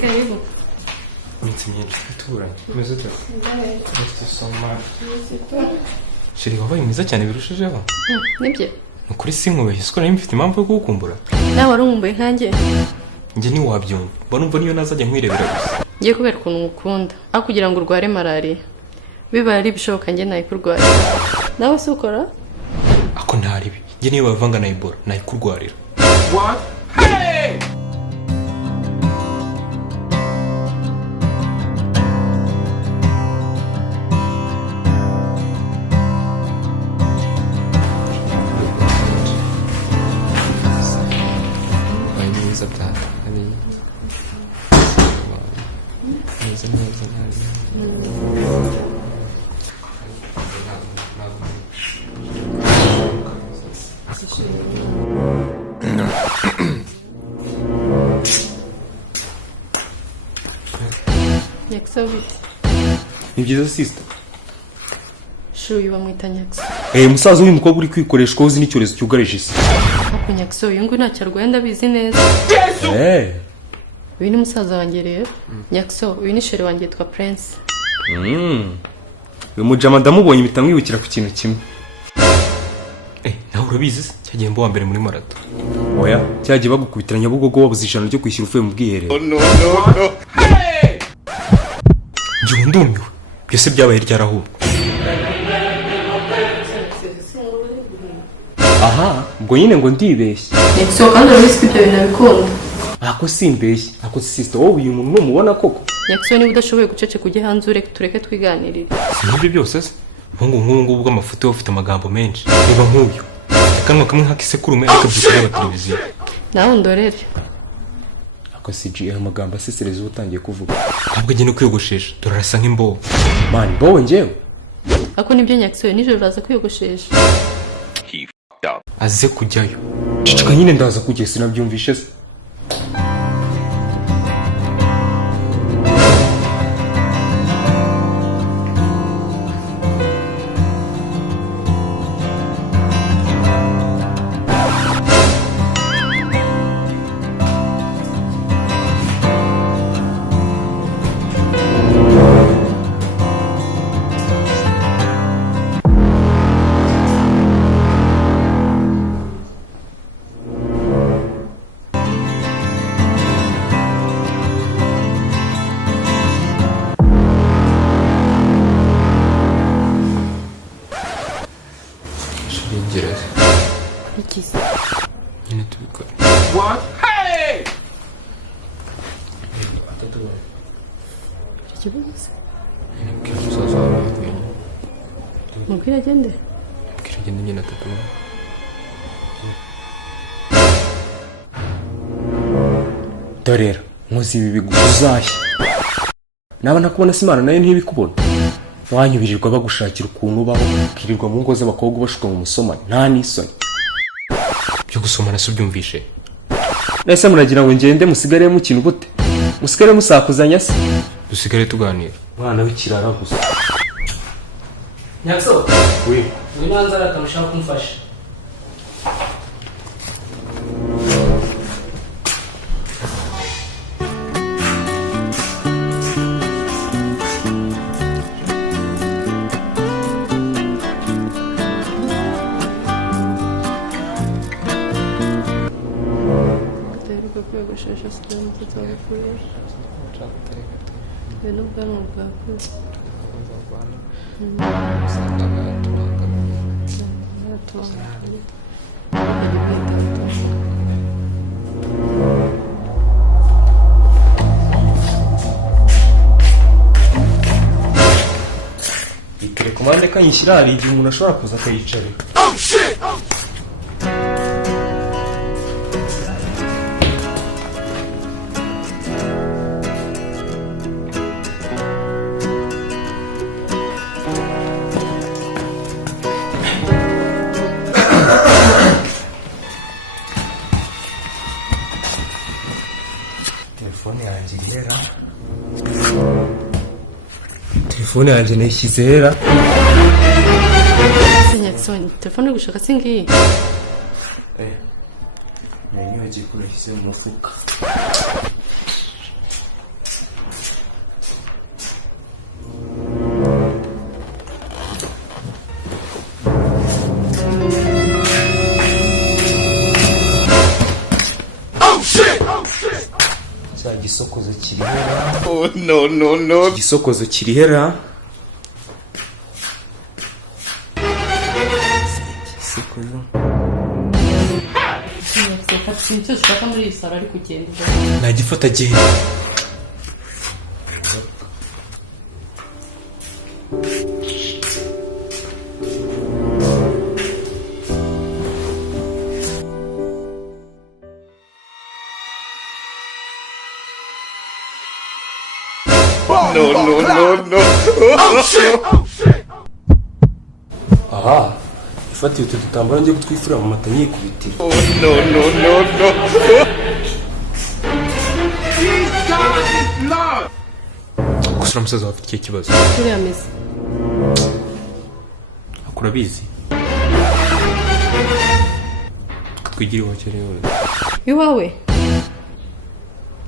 Karibu. Mitinyeri tuburanye umeze ute? Merci so much. Sheri wabaye mwiza cyane birushijeho. Nibyo. Nukuri sinkubeshye siko nari mfite impamvu yo kugukumbura. Nawe wari umumbuye nkanjye. Njye ntiwabyumva mbona umva niyo nazajya nkwirebera gusa. Ngiye kubera ukuntu ngukunda aho kugira ngo urware malariya. Bibaye ari ibishoboka njye nayikurwarira. Nawe se ukora? Ako ntaribi. Njye niyo bavanga na Ebola nayikurwarira. What? Hey! Nyakso bite? Ni byiza sister. Shuyu bamwita Nyakso. Musaza w'uyu mukobwa uri kwikoreshwa uzi n'icyorezo cyugarije isi. Ako Nyakso uyu ngo ntacyo arwaye ndabizi neza. Uyu ni musaza wanjye rero. Nyakso uyu ni shere wanjye yitwa Prince. Uyu mujama ndamubonye bitamwibukira ku kintu kimwe. Nawe urabizi se cyagiye mbo wa mbere muri marato. Oya cyagiye bagukubitira Nyabugogo wabuze ijana ryo kwishyura uvuye mu bwiherero. No. Njye ndumiwe. Byose byabaye ryarahubwo. Aha, ubwo nyine ngo ndibeshye. Nyakso kandi urabizi ko ibyo bintu abikunda. Ako simbeshye. Ako sister wowe uyu muntu numubona koko. Nyakso niba udashoboye guceceka ujye hanze ureke tureke twiganirire. Sinibyo byose se. Nk'ubu bw'amafoto ufite amagambo menshi. Niba nk'uyu. Akanwa kamwe nk'akisekurume ariko byukuri ba televiziyo. Nawe ndorere. Ako CG amagambo asesereza utangiye kuvuga. Ntabwo njye no kwiyogoshesha. Turarasa nk'imbobo. Man, imbobo njyewe. Ako nibyo Nyakso nijoro uraza kwiyogoshesha. Aze kujyayo. Cicika nyine ndaza kujya sinabyumvishe se. Ikisi. Yine tubikora. What? Hey! Ikibazo se? Mbwira musaza wawe ngwino. Mubwira agende. Mbwira agende nyine atatu. Dorera, nkozi ibi biguzashye. Naba nakubona Simana nayo ntibikubona. Wanyubirirwa bagushakira ukuntu ubaho kirirwa mu ngo z'abakobwa bashuka mu musomane nta nisoni. Byo gusomana se ubyumvishe. Nese muragira ngo ngende musigare mu kintu gute? Musigare musakuzanya se? Dusigare tuganira. Mwana w'ikirara gusa. Nyakso. Oui. Winanza arakamshaka kumfasha. Kwiyogoshesha sida n'umusatsi wawe fureshi. Ibintu bwanwa bwakuze. Telekomande kanyishyira hari igihe umuntu ashobora kuza akayicarira. Telefone yanjye nayishyize hera. Nyakso telefone uri gushaka singiyi. nari nibagiye ko nashyize mu mufuka. Cya gisokozo kirihera. Oh no. Igisokozo kirihera. Igisokozo. Fata ikintu cyose ushaka muri iyi saro ariko ugenda. Nagifata agenda. No. Oh shit! Aha. Ifatiye utu dutambaro njye kutwifura mu mata nyikubitira. Oh no. These guys is love. Gusa umusaza afite iki kibazo. Kuriya meze. Akura bizi. Twigire iwacu rero. Iwawe?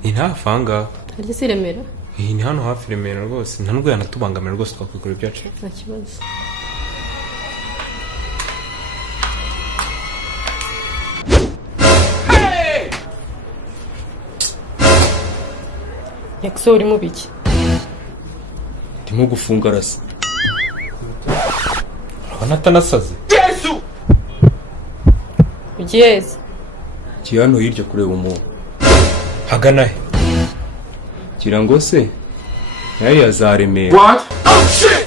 Ni ntafanga. Harya si Remera? Ni hano hafi Remera rwose. Nta nubwo yanatubangamira rwose twakwikora ibyacu. Nta kibazo. Yakso uri mu biki? Ndimo gufunga rasa. Urabona atanasaze. Jesus! Ugiyeze. Kiri hano hirya kureba umuntu. Hagana he? Kira ngo se yari yazaremera. What? Oh shit!